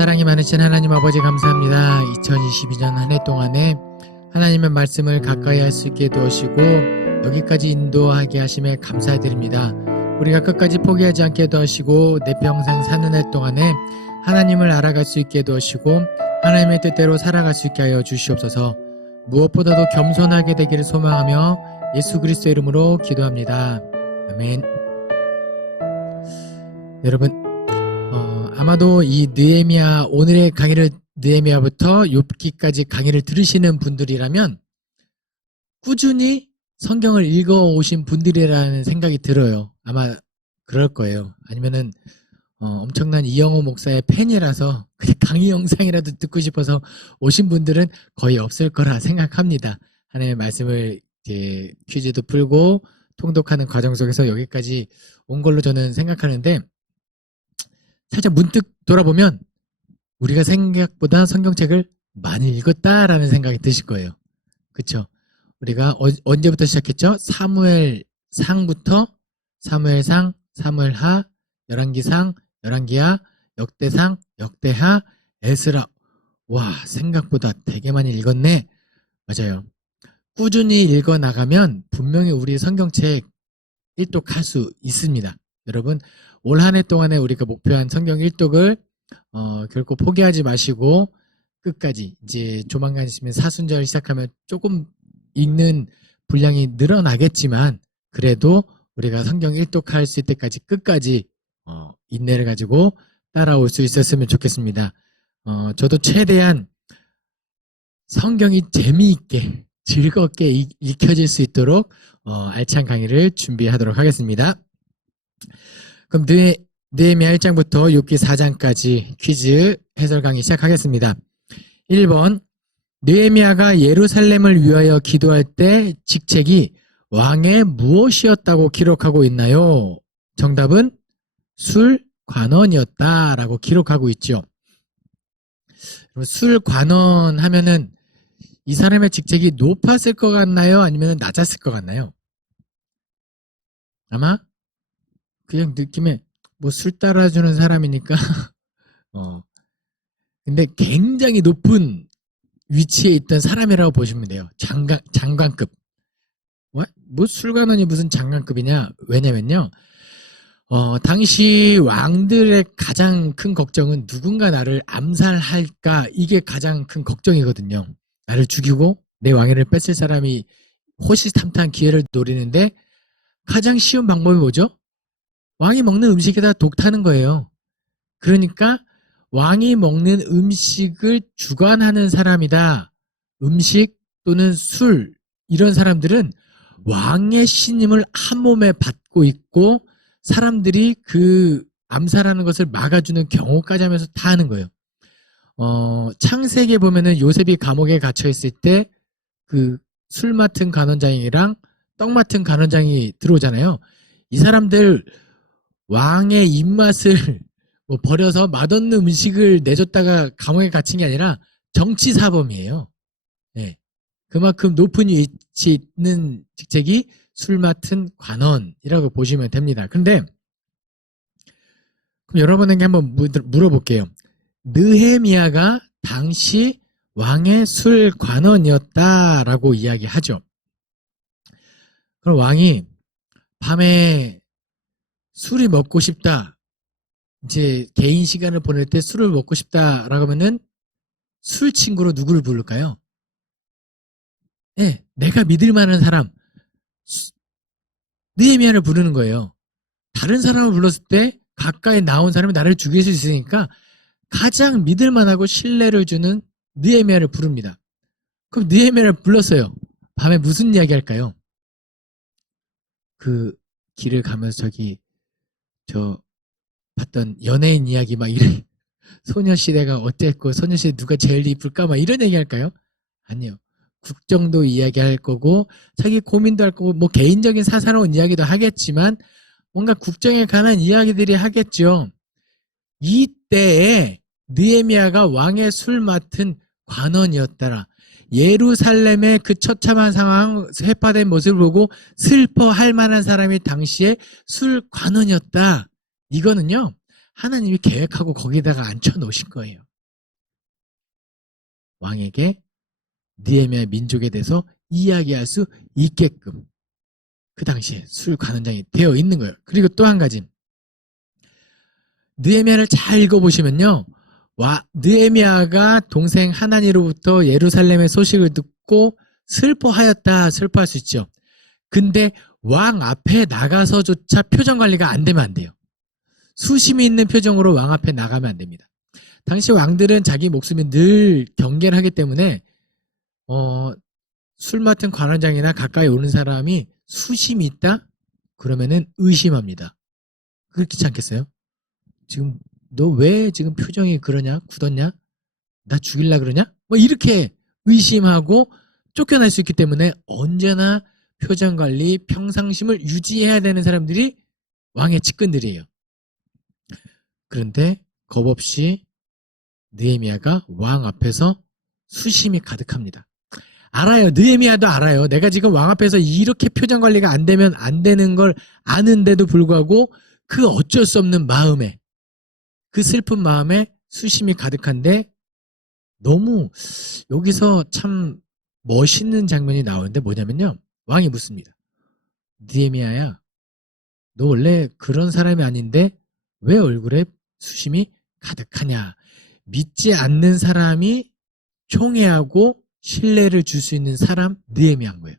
사랑이 많으신 하나님 아버지 감사합니다. 2022년 한 해 동안에 하나님의 말씀을 가까이 할 수 있게 도우시고 여기까지 인도하게 하심에 감사드립니다. 우리가 끝까지 포기하지 않게 도우시고 내 평생 사는 해 동안에 하나님을 알아갈 수 있게 도우시고 하나님의 뜻대로 살아갈 수 있게 하여 주시옵소서. 무엇보다도 겸손하게 되기를 소망하며 예수 그리스도의 이름으로 기도합니다. 아멘. 여러분, 아마도 이 느헤미야, 오늘의 강의를 느헤미야부터 욥기까지 강의를 들으시는 분들이라면 꾸준히 성경을 읽어오신 분들이라는 생각이 들어요. 아마 그럴 거예요. 아니면은 엄청난 이영호 목사의 팬이라서 강의 영상이라도 듣고 싶어서 오신 분들은 거의 없을 거라 생각합니다. 하나님의 말씀을 이제 퀴즈도 풀고 통독하는 과정 속에서 여기까지 온 걸로 저는 생각하는데, 살짝 문득 돌아보면 우리가 생각보다 성경책을 많이 읽었다라는 생각이 드실 거예요. 그렇죠? 우리가 언제부터 시작했죠? 사무엘상부터 사무엘상, 사무엘하, 열왕기상, 열왕기하, 역대상, 역대하, 에스라. 와, 생각보다 되게 많이 읽었네. 맞아요. 꾸준히 읽어 나가면 분명히 우리 성경책 일독할 수 있습니다. 여러분, 올 한 해 동안에 우리가 목표한 성경 일독을 결코 포기하지 마시고 끝까지, 이제 조만간 있으면 사순절 시작하면 조금 읽는 분량이 늘어나겠지만 그래도 우리가 성경 일독할 수 있을 때까지 끝까지 인내를 가지고 따라올 수 있었으면 좋겠습니다. 저도 최대한 성경이 재미있게 즐겁게 읽혀질 수 있도록 알찬 강의를 준비하도록 하겠습니다. 그럼 느헤미야 1장부터 욥기 4장까지 퀴즈 해설 강의 시작하겠습니다. 1번, 느헤미야가 예루살렘을 위하여 기도할 때 직책이 왕의 무엇이었다고 기록하고 있나요? 정답은 술관원이었다라고 기록하고 있죠. 술관원 하면은 이 사람의 직책이 높았을 것 같나요? 아니면 낮았을 것 같나요? 아마 그냥 느낌에 뭐 술 따라주는 사람이니까 근데 굉장히 높은 위치에 있던 사람이라고 보시면 돼요. 장관급. 뭐 술관원이 무슨 장관급이냐? 왜냐면요, 당시 왕들의 가장 큰 걱정은 누군가 나를 암살할까, 이게 가장 큰 걱정이거든요. 나를 죽이고 내 왕위를 뺏을 사람이 호시탐탐 기회를 노리는데 가장 쉬운 방법이 뭐죠? 왕이 먹는 음식에다 독 타는 거예요. 그러니까 왕이 먹는 음식을 주관하는 사람이다. 음식 또는 술, 이런 사람들은 왕의 신임을 한 몸에 받고 있고 사람들이 그 암살하는 것을 막아주는 경호까지 하면서 다 하는 거예요. 창세기에 보면은 요셉이 감옥에 갇혀 있을 때 그 술 맡은 간원장이랑 떡 맡은 간원장이 들어오잖아요. 이 사람들 왕의 입맛을 버려서 맛없는 음식을 내줬다가 감옥에 갇힌 게 아니라 정치사범이에요. 네. 그만큼 높은 위치에 있는 직책이 술 맡은 관원이라고 보시면 됩니다. 근데 그럼 여러분에게 한번 물어볼게요. 느헤미야가 당시 왕의 술 관원이었다라고 이야기하죠. 그럼 왕이 밤에 술이 먹고 싶다, 이제 개인 시간을 보낼 때 술을 먹고 싶다라고 하면은 술 친구로 누구를 부를까요? 네, 내가 믿을 만한 사람, 느헤미야를 부르는 거예요. 다른 사람을 불렀을 때 가까이 나온 사람이 나를 죽일 수 있으니까 가장 믿을 만하고 신뢰를 주는 느헤미야를 부릅니다. 그럼 느헤미야를 불렀어요. 밤에 무슨 이야기 할까요? 그 길을 가면서 저 봤던 연예인 이야기 막 이런, 소녀시대가 어땠고 소녀시대 누가 제일 이쁠까 막 이런 얘기 할까요? 아니요. 국정도 이야기할 거고 자기 고민도 할 거고 뭐 개인적인 사사로운 이야기도 하겠지만 뭔가 국정에 관한 이야기들이 하겠죠. 이때에 느헤미야가 왕의 술 맡은 관원이었더라. 예루살렘의 그 처참한 상황, 회파된 모습을 보고 슬퍼할 만한 사람이 당시에 술 관원이었다. 이거는요, 하나님이 계획하고 거기다가 앉혀 놓으신 거예요. 왕에게 느헤미야 민족에 대해서 이야기할 수 있게끔 그 당시에 술 관원장이 되어 있는 거예요. 그리고 또 한 가지, 느헤미야를 잘 읽어보시면요, 느헤미야가 동생 하나니로부터 예루살렘의 소식을 듣고 슬퍼하였다, 슬퍼할 수 있죠. 근데 왕 앞에 나가서조차 표정 관리가 안 되면 안 돼요. 수심이 있는 표정으로 왕 앞에 나가면 안 됩니다. 당시 왕들은 자기 목숨이 늘 경계를 하기 때문에 술 맡은 관원장이나 가까이 오는 사람이 수심이 있다? 그러면은 의심합니다. 그렇지 않겠어요? 지금 너 왜 지금 표정이 그러냐? 굳었냐? 나 죽일라 그러냐? 뭐 이렇게 의심하고 쫓겨날 수 있기 때문에 언제나 표정 관리, 평상심을 유지해야 되는 사람들이 왕의 측근들이에요. 그런데 겁없이 느헤미야가 왕 앞에서 수심이 가득합니다. 알아요. 느헤미야도 알아요. 내가 지금 왕 앞에서 이렇게 표정 관리가 안 되면 안 되는 걸 아는데도 불구하고 그 어쩔 수 없는 마음에, 그 슬픈 마음에 수심이 가득한데, 너무 여기서 참 멋있는 장면이 나오는데 뭐냐면요, 왕이 묻습니다. 느헤미야야, 너 원래 그런 사람이 아닌데 왜 얼굴에 수심이 가득하냐? 믿지 않는 사람이 총애하고 신뢰를 줄 수 있는 사람 느헤미야인 거예요.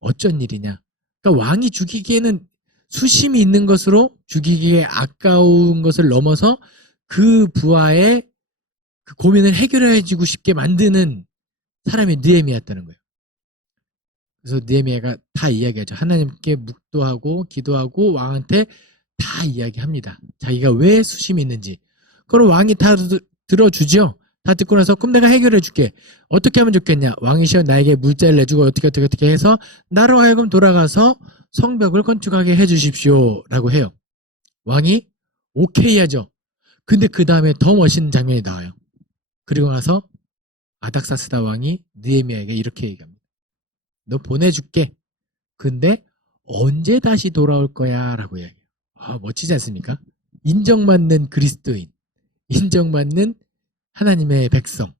어쩐 일이냐? 그러니까 왕이 죽이기에는 수심이 있는 것으로 죽이기에 아까운 것을 넘어서 그 부하의 그 고민을 해결해주고 싶게 만드는 사람이 느헤미야였다는 거예요. 그래서 느헤미야가 다 이야기하죠. 하나님께 묵도하고 기도하고 왕한테 다 이야기합니다. 자기가 왜 수심이 있는지. 그럼 왕이 다 들어주죠. 다 듣고 나서 그럼 내가 해결해 줄게. 어떻게 하면 좋겠냐. 왕이시여 나에게 물자를 내주고 어떻게 해서 나로 하여금 돌아가서 성벽을 건축하게 해주십시오 라고 해요. 왕이 오케이 하죠. 근데 그 다음에 더 멋있는 장면이 나와요. 그리고 나서 아닥사스다 왕이 느헤미야에게 이렇게 얘기합니다. 너 보내줄게. 근데 언제 다시 돌아올 거야 라고 이야기해요. 멋지지 않습니까? 인정받는 그리스도인, 인정받는 하나님의 백성.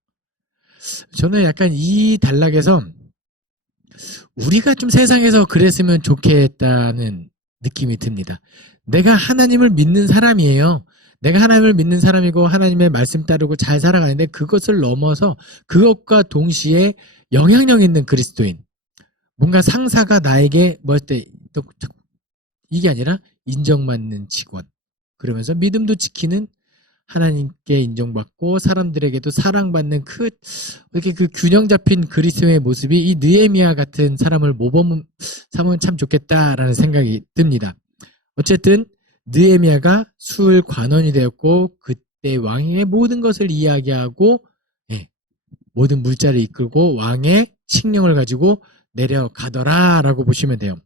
저는 약간 이 단락에서 우리가 좀 세상에서 그랬으면 좋겠다는 느낌이 듭니다. 내가 하나님을 믿는 사람이에요. 내가 하나님을 믿는 사람이고 하나님의 말씀 따르고 잘 살아가는데 그것을 넘어서 그것과 동시에 영향력 있는 그리스도인. 뭔가 상사가 나에게 뭐 할 때 이게 아니라 인정받는 직원. 그러면서 믿음도 지키는, 하나님께 인정받고 사람들에게도 사랑받는 이렇게 그 균형 잡힌 그리스도의 모습이 이 느헤미야 같은 사람을 모범 삼으면 참 좋겠다라는 생각이 듭니다. 어쨌든 느헤미야가 술 관원이 되었고 그때 왕의 모든 것을 이야기하고 모든 물자를 이끌고 왕의 칙령을 가지고 내려가더라라고 보시면 돼요.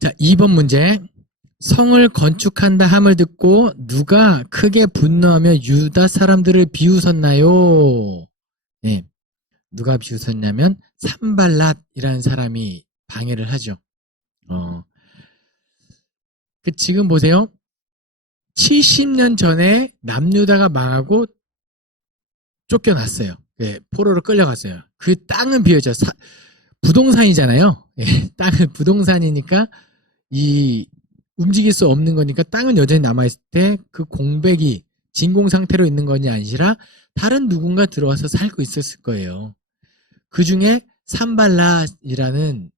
자, 2번 문제. 성을 건축한다 함을 듣고 누가 크게 분노하며 유다 사람들을 비웃었나요? 네, 누가 비웃었냐면 산발랏이라는 사람이 방해를 하죠. 지금 보세요. 70년 전에 남유다가 망하고 쫓겨났어요. 포로로 끌려갔어요. 그 땅은 비어있죠. 부동산이잖아요. 땅은 부동산이니까 움직일 수 없는 거니까 땅은 여전히 남아있을 때 그 공백이 진공 상태로 있는 것이 아니라 다른 누군가 들어와서 살고 있었을 거예요. 그 중에 산발랏이라는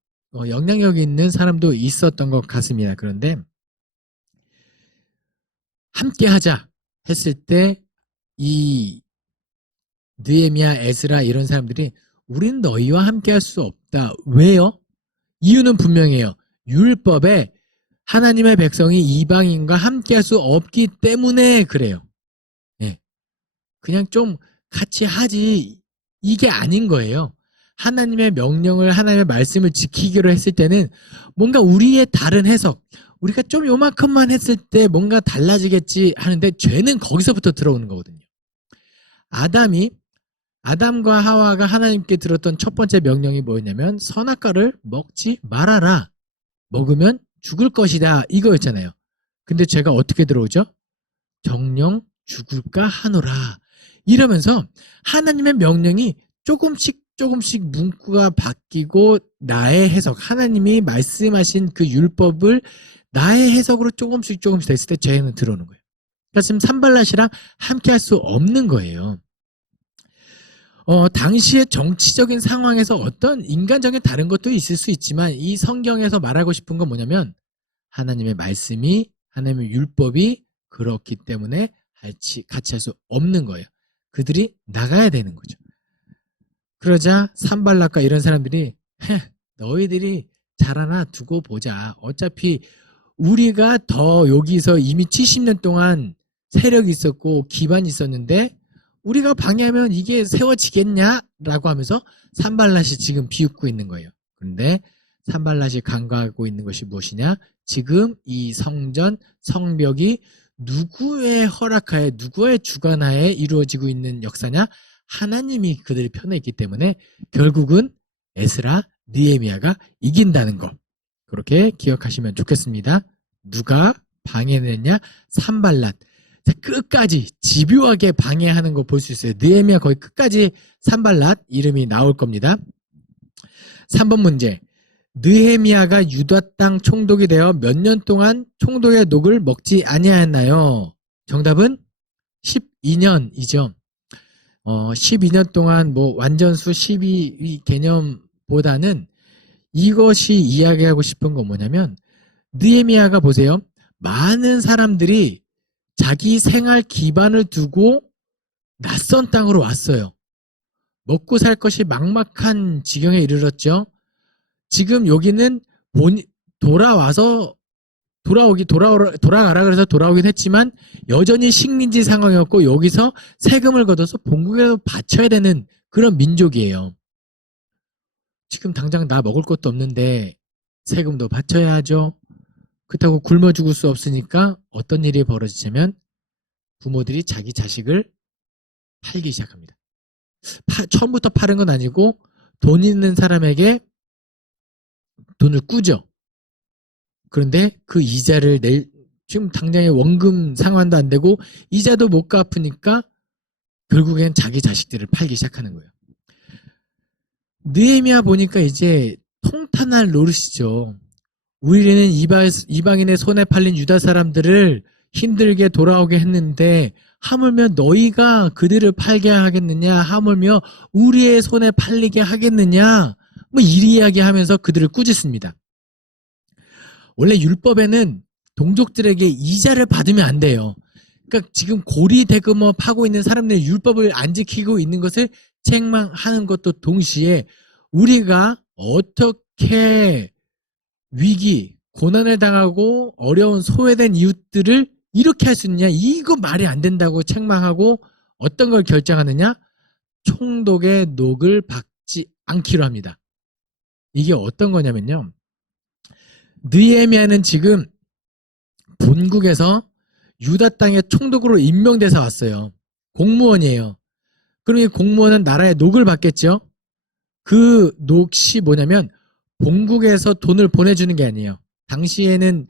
영향력 있는 사람도 있었던 것 같습니다. 그런데 함께 하자 했을 때 이 느헤미야, 에스라 이런 사람들이 우리는 너희와 함께 할 수 없다. 왜요? 이유는 분명해요. 율법에 하나님의 백성이 이방인과 함께 할 수 없기 때문에 그래요. 그냥 좀 같이 하지 이게 아닌 거예요. 하나님의 명령을, 하나님의 말씀을 지키기로 했을 때는 뭔가 우리의 다른 해석, 우리가 좀 요만큼만 했을 때 뭔가 달라지겠지 하는데 죄는 거기서부터 들어오는 거거든요. 아담과 하와가 하나님께 들었던 첫 번째 명령이 뭐였냐면 선악과를 먹지 말아라. 먹으면 죽을 것이다. 이거였잖아요. 근데 죄가 어떻게 들어오죠? 정령 죽을까 하노라. 이러면서 하나님의 명령이 조금씩 문구가 바뀌고 나의 해석, 하나님이 말씀하신 그 율법을 나의 해석으로 조금씩 됐을 때 죄는 들어오는 거예요. 그러니까 지금 산발랏이랑 함께 할 수 없는 거예요. 당시의 정치적인 상황에서 어떤 인간적인 다른 것도 있을 수 있지만 이 성경에서 말하고 싶은 건 뭐냐면 하나님의 말씀이, 하나님의 율법이 그렇기 때문에 같이 할 수 없는 거예요. 그들이 나가야 되는 거죠. 그러자 산발락과 이런 사람들이 너희들이 잘하나 두고 보자. 어차피 우리가 더 여기서 이미 70년 동안 세력이 있었고 기반이 있었는데 우리가 방해하면 이게 세워지겠냐라고 하면서 산발랏이 지금 비웃고 있는 거예요. 그런데 산발랏이 간과하고 있는 것이 무엇이냐? 지금 이 성전, 성벽이 누구의 허락하에, 누구의 주관하에 이루어지고 있는 역사냐? 하나님이 그들의 편에 있기 때문에 결국은 에스라, 느헤미야가 이긴다는 거. 그렇게 기억하시면 좋겠습니다. 누가 방해했냐? 산발랏. 끝까지 집요하게 방해하는 거 볼 수 있어요. 느헤미야 거의 끝까지 산발랏 이름이 나올 겁니다. 3번 문제. 느헤미야가 유다 땅 총독이 되어 몇 년 동안 총독의 녹을 먹지 아니하였나요? 정답은 12년이죠. 12년 동안 뭐 완전수 12 개념보다는 이것이 이야기하고 싶은 건 뭐냐면 느헤미야가 보세요. 많은 사람들이 자기 생활 기반을 두고 낯선 땅으로 왔어요. 먹고 살 것이 막막한 지경에 이르렀죠. 지금 여기는 돌아가라 그래서 돌아오긴 했지만 여전히 식민지 상황이었고 여기서 세금을 걷어서 본국에 바쳐야 되는 그런 민족이에요. 지금 당장 나 먹을 것도 없는데 세금도 바쳐야 하죠. 그렇다고 굶어 죽을 수 없으니까 어떤 일이 벌어지냐면 부모들이 자기 자식을 팔기 시작합니다. 처음부터 파는 건 아니고 돈 있는 사람에게 돈을 꾸죠. 그런데 그 이자를 지금 당장의 원금 상환도 안 되고 이자도 못 갚으니까 결국엔 자기 자식들을 팔기 시작하는 거예요. 느헤미야 보니까 이제 통탄할 노릇이죠. 우리는 이방인의 손에 팔린 유다 사람들을 힘들게 돌아오게 했는데 하물며 너희가 그들을 팔게 하겠느냐, 하물며 우리의 손에 팔리게 하겠느냐, 뭐 이야기하면서 그들을 꾸짖습니다. 원래 율법에는 동족들에게 이자를 받으면 안 돼요. 그러니까 지금 고리대금업하고 있는 사람들이 율법을 안 지키고 있는 것을 책망하는 것도 동시에 우리가 어떻게 위기, 고난을 당하고 어려운 소외된 이웃들을 이렇게 할 수 있느냐? 이거 말이 안 된다고 책망하고 어떤 걸 결정하느냐? 총독의 녹을 받지 않기로 합니다. 이게 어떤 거냐면요. 느헤미야는 지금 본국에서 유다 땅의 총독으로 임명돼서 왔어요. 공무원이에요. 그럼 이 공무원은 나라의 녹을 받겠죠? 그 녹이 뭐냐면 본국에서 돈을 보내주는 게 아니에요. 당시에는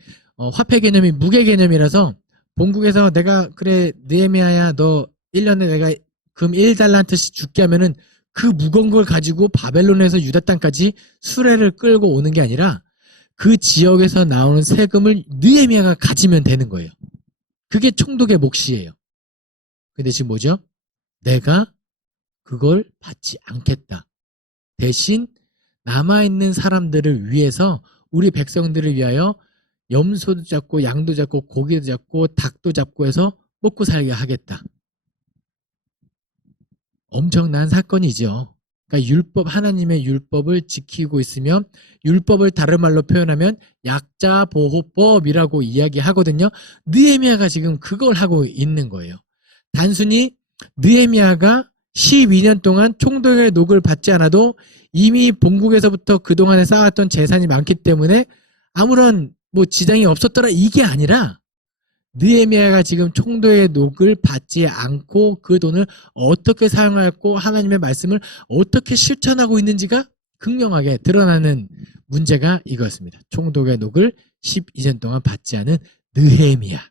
화폐 개념이 무게 개념이라서 본국에서 내가 그래 느헤미야야 너 1년에 내가 금 1달란트씩 줄게 하면은 그 무거운 걸 가지고 바벨론에서 유다 땅까지 수레를 끌고 오는 게 아니라 그 지역에서 나오는 세금을 느헤미야가 가지면 되는 거예요. 그게 총독의 몫이에요. 근데 지금 뭐죠? 내가 그걸 받지 않겠다. 대신 남아있는 사람들을 위해서 우리 백성들을 위하여 염소도 잡고 양도 잡고 고기도 잡고 닭도 잡고 해서 먹고 살게 하겠다. 엄청난 사건이죠. 그러니까 하나님의 율법을 지키고 있으면 율법을 다른 말로 표현하면 약자보호법이라고 이야기하거든요. 느헤미야가 지금 그걸 하고 있는 거예요. 단순히 느헤미야가 12년 동안 총독의 녹을 받지 않아도 이미 본국에서부터 그동안에 쌓았던 재산이 많기 때문에 아무런 지장이 없었더라 이게 아니라 느헤미야가 지금 총독의 녹을 받지 않고 그 돈을 어떻게 사용하였고 하나님의 말씀을 어떻게 실천하고 있는지가 극명하게 드러나는 문제가 이거였습니다. 총독의 녹을 12년 동안 받지 않은 느헤미야.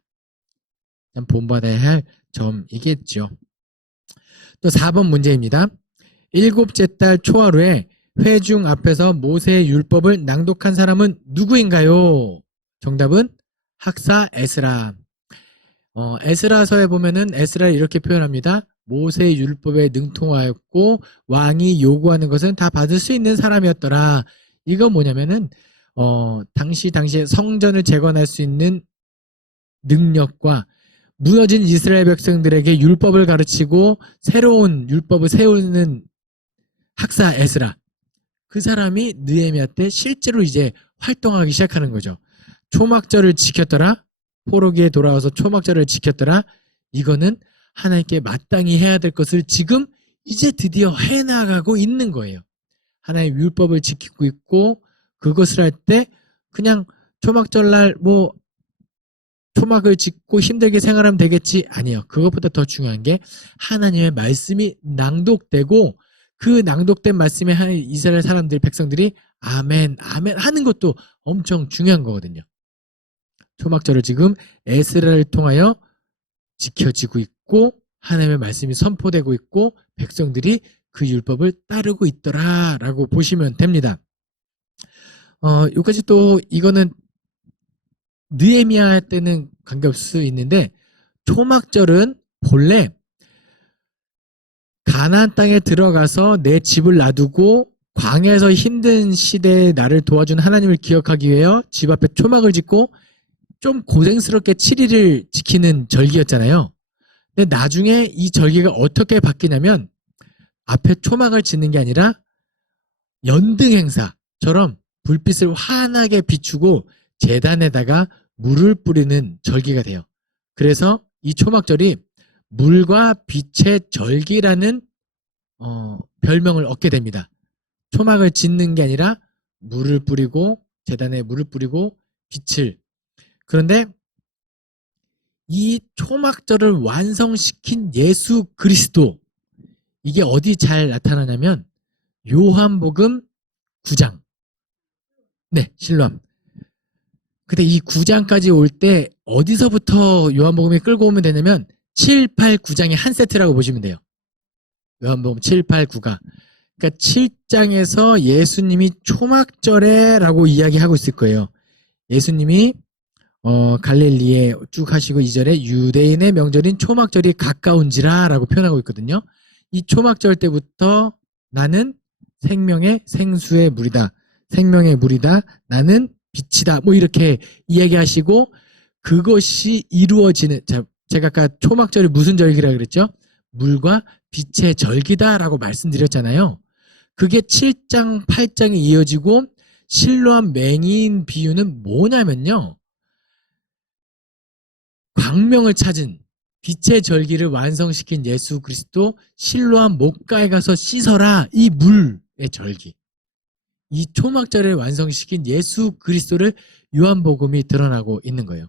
본받아야 할 점이겠죠. 또 4번 문제입니다. 일곱째 달 초하루에 회중 앞에서 모세의 율법을 낭독한 사람은 누구인가요? 정답은 학사 에스라. 에스라서에 보면은 에스라를 이렇게 표현합니다. 모세의 율법에 능통하였고 왕이 요구하는 것은 다 받을 수 있는 사람이었더라. 이거 뭐냐면은 당시에 성전을 재건할 수 있는 능력과 무너진 이스라엘 백성들에게 율법을 가르치고 새로운 율법을 세우는 학사 에스라, 그 사람이 느헤미야 때 실제로 이제 활동하기 시작하는 거죠. 초막절을 지켰더라. 포로기에 돌아와서 초막절을 지켰더라. 이거는 하나님께 마땅히 해야 될 것을 지금 이제 드디어 해나가고 있는 거예요. 하나님의 율법을 지키고 있고, 그것을 할 때 그냥 초막절날 초막을 짓고 힘들게 생활하면 되겠지? 아니요. 그것보다 더 중요한 게 하나님의 말씀이 낭독되고, 그 낭독된 말씀에 이스라엘 사람들, 백성들이 아멘, 아멘 하는 것도 엄청 중요한 거거든요. 초막절을 지금 에스라를 통하여 지켜지고 있고, 하나님의 말씀이 선포되고 있고, 백성들이 그 율법을 따르고 있더라라고 보시면 됩니다. 여기까지 또 이거는 느헤미야 때는 관계없을 수 있는데, 초막절은 본래 가나안 땅에 들어가서 내 집을 놔두고 광야에서 힘든 시대에 나를 도와준 하나님을 기억하기 위하여 집 앞에 초막을 짓고 좀 고생스럽게 7일을 지키는 절기였잖아요. 근데 나중에 이 절기가 어떻게 바뀌냐면, 앞에 초막을 짓는 게 아니라 연등 행사처럼 불빛을 환하게 비추고 제단에다가 물을 뿌리는 절기가 돼요. 그래서 이 초막절이 물과 빛의 절기라는 별명을 얻게 됩니다. 초막을 짓는 게 아니라 물을 뿌리고, 제단에 물을 뿌리고 빛을. 그런데 이 초막절을 완성시킨 예수 그리스도, 이게 어디 잘 나타나냐면 요한복음 9장. 네, 실로암. 근데 이 9장까지 올 때 어디서부터 요한복음이 끌고 오면 되냐면 7, 8, 9장의 한 세트라고 보시면 돼요. 요한복음 7, 8, 9가. 그러니까 7장에서 예수님이 초막절에 라고 이야기하고 있을 거예요. 예수님이 갈릴리에 쭉 하시고 2절에 유대인의 명절인 초막절이 가까운지라 라고 표현하고 있거든요. 이 초막절 때부터 나는 생명의 생수의 물이다. 생명의 물이다. 나는 빛이다. 뭐 이렇게 이야기하시고, 그것이 이루어지는, 제가 아까 초막절이 무슨 절기라 그랬죠? 물과 빛의 절기다라고 말씀드렸잖아요. 그게 7장, 8장에 이어지고 실로암 맹인 비유는 뭐냐면요. 광명을 찾은 빛의 절기를 완성시킨 예수 그리스도, 실로암 목가에 가서 씻어라. 이 물의 절기. 이 초막절을 완성시킨 예수 그리스도를 요한복음이 드러나고 있는 거예요.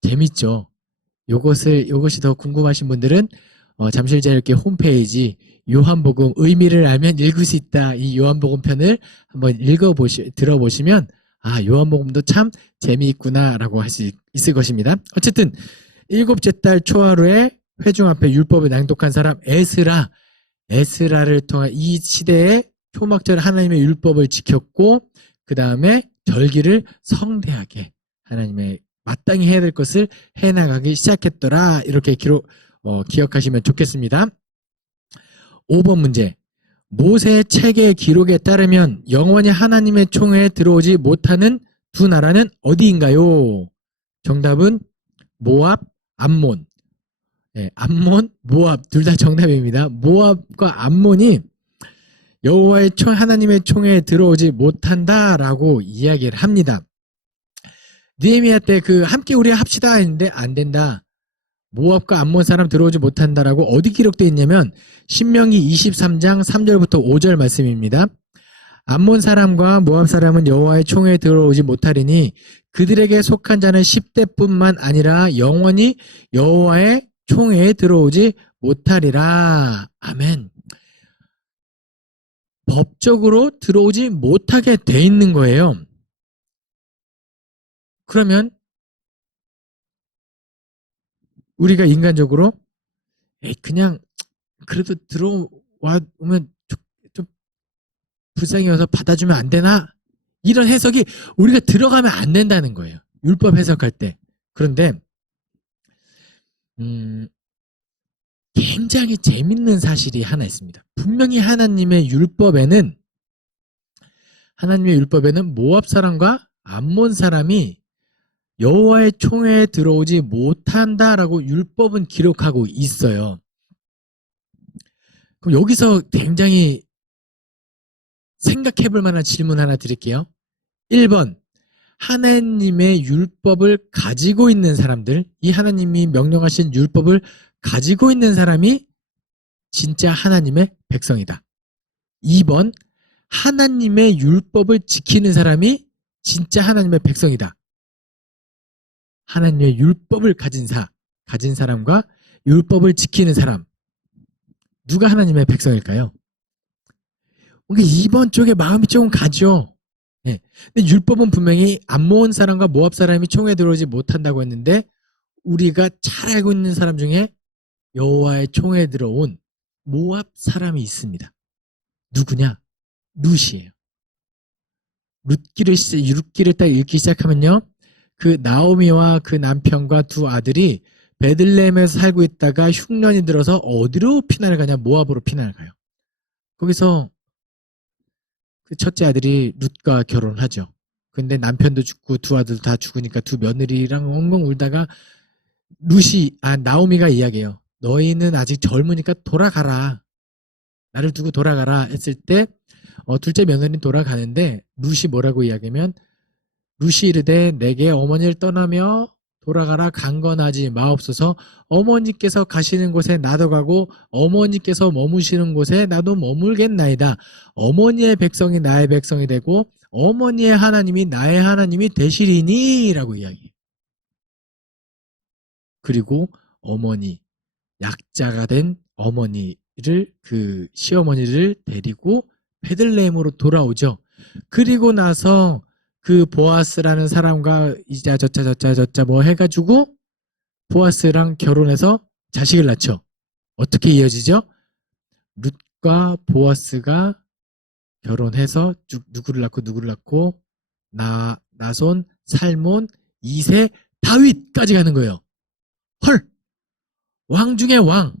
재밌죠? 요것이 더 궁금하신 분들은 잠실자유교회 홈페이지 요한복음 의미를 알면 읽을 수 있다. 이 요한복음 편을 한번 들어보시면, 아, 요한복음도 참 재미있구나라고 할 수 있을 것입니다. 어쨌든 일곱째 달 초하루에 회중 앞에 율법을 낭독한 사람 에스라를 통한 이 시대에 초막절 하나님의 율법을 지켰고, 그 다음에 절기를 성대하게 하나님의 마땅히 해야 될 것을 해나가기 시작했더라. 이렇게 기억하시면 좋겠습니다. 5번 문제. 모세의 책의 기록에 따르면 영원히 하나님의 총회에 들어오지 못하는 두 나라는 어디인가요? 정답은 모압, 암몬. 네, 암몬, 모압 둘 다 정답입니다. 모압과 암몬이 여호와의 하나님의 총회에 들어오지 못한다라고 이야기를 합니다. 느헤미야 때 함께 우리 합시다 했는데 안 된다. 모압과 암몬 사람 들어오지 못한다라고 어디 기록되어 있냐면 신명기 23장 3절부터 5절 말씀입니다. 암몬 사람과 모압 사람은 여호와의 총회에 들어오지 못하리니 그들에게 속한 자는 10대뿐만 아니라 영원히 여호와의 총회에 들어오지 못하리라. 아멘. 법적으로 들어오지 못하게 돼 있는 거예요. 그러면 우리가 인간적으로 그냥 그래도 들어와 오면 좀 불쌍히 여서 받아주면 안 되나? 이런 해석이 우리가 들어가면 안 된다는 거예요. 율법 해석할 때. 그런데 굉장히 재밌는 사실이 하나 있습니다. 분명히 하나님의 율법에는 모압 사람과 암몬 사람이 여호와의 총회에 들어오지 못한다라고 율법은 기록하고 있어요. 그럼 여기서 굉장히 생각해 볼 만한 질문 하나 드릴게요. 1번, 하나님의 율법을 가지고 있는 사람들, 이 하나님이 명령하신 율법을 가지고 있는 사람이 진짜 하나님의 백성이다. 2번, 하나님의 율법을 지키는 사람이 진짜 하나님의 백성이다. 하나님의 율법을 가진 사람과 율법을 지키는 사람, 누가 하나님의 백성일까요? 2번 쪽에 마음이 조금 가죠. 네. 근데 율법은 분명히 암몬 사람과 모압 사람이 총에 들어오지 못한다고 했는데 우리가 잘 알고 있는 사람 중에 여호와의 총에 들어온 모압 사람이 있습니다. 누구냐? 룻이에요. 룻기를 딱 읽기 시작하면요. 그 나오미와 그 남편과 두 아들이 베들레헴에서 살고 있다가 흉년이 들어서 어디로 피난을 가냐? 모압으로 피난을 가요. 거기서 그 첫째 아들이 룻과 결혼하죠. 근데 남편도 죽고 두 아들 다 죽으니까 두 며느리랑 엉엉 울다가 나오미가 이야기해요. 너희는 아직 젊으니까 돌아가라. 나를 두고 돌아가라 했을 때 둘째 며느리는 돌아가는데 룻이 뭐라고 이야기하면 룻이 이르되 내게 어머니를 떠나며 돌아가라 강건하지 마옵소서. 어머니께서 가시는 곳에 나도 가고 어머니께서 머무시는 곳에 나도 머물겠나이다. 어머니의 백성이 나의 백성이 되고 어머니의 하나님이 나의 하나님이 되시리니 라고 이야기해요. 그리고 어머니, 약자가 된 어머니를 그 시어머니를 데리고 베들레헴으로 돌아오죠. 그리고 나서 그 보아스라는 사람과 이자 저자 뭐 해가지고 보아스랑 결혼해서 자식을 낳죠. 어떻게 이어지죠? 룻과 보아스가 결혼해서 누구를 낳고 나손, 살몬, 이세, 다윗까지 가는 거예요. 헐! 왕 중에 왕!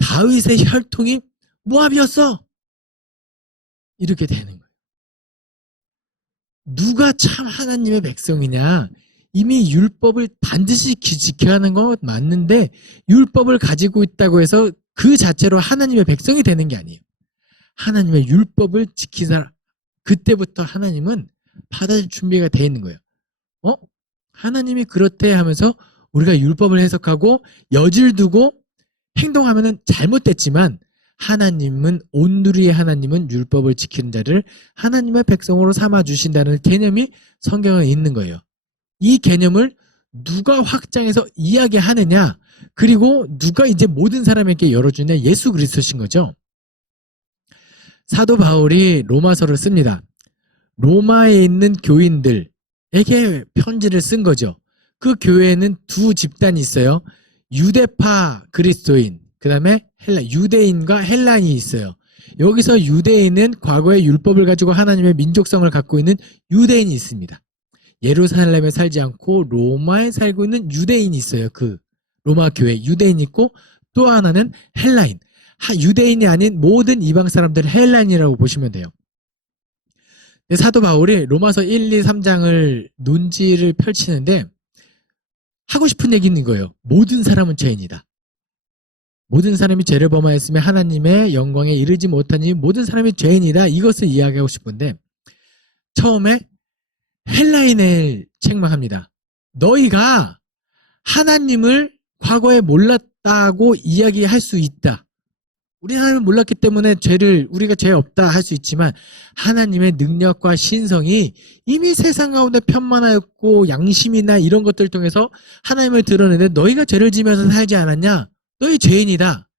다윗의 혈통이 모압이었어! 이렇게 되는 거예요. 누가 참 하나님의 백성이냐? 이미 율법을 반드시 지켜야 하는 건 맞는데 율법을 가지고 있다고 해서 그 자체로 하나님의 백성이 되는 게 아니에요. 하나님의 율법을 지킨 사람, 그때부터 하나님은 받아줄 준비가 돼 있는 거예요. 하나님이 그렇대 하면서 우리가 율법을 해석하고 여지를 두고 행동하면은 잘못됐지만 하나님은 온누리의 하나님은 율법을 지키는 자를 하나님의 백성으로 삼아 주신다는 개념이 성경에 있는 거예요. 이 개념을 누가 확장해서 이야기하느냐, 그리고 누가 이제 모든 사람에게 열어주냐, 예수 그리스도신 거죠. 사도 바울이 로마서를 씁니다. 로마에 있는 교인들에게 편지를 쓴 거죠. 그 교회에는 두 집단이 있어요. 유대파 그리스도인, 그 다음에 유대인과 헬라인이 있어요. 여기서 유대인은 과거의 율법을 가지고 하나님의 민족성을 갖고 있는 유대인이 있습니다. 예루살렘에 살지 않고 로마에 살고 있는 유대인이 있어요. 그 로마 교회 유대인이 있고, 또 하나는 헬라인, 유대인이 아닌 모든 이방 사람들 헬라인이라고 보시면 돼요. 사도 바울이 로마서 1, 2, 3장을 논지를 펼치는데 하고 싶은 얘기는 거예요. 모든 사람은 죄인이다. 모든 사람이 죄를 범하였으며 하나님의 영광에 이르지 못하니 모든 사람이 죄인이다. 이것을 이야기하고 싶은데 처음에 헬라인을 책망합니다. 너희가 하나님을 과거에 몰랐다고 이야기할 수 있다. 우리 하나님을 몰랐기 때문에 우리가 죄 없다 할 수 있지만 하나님의 능력과 신성이 이미 세상 가운데 편만하였고 양심이나 이런 것들을 통해서 하나님을 드러내는데 너희가 죄를 지면서 살지 않았냐? 너희 죄인이다.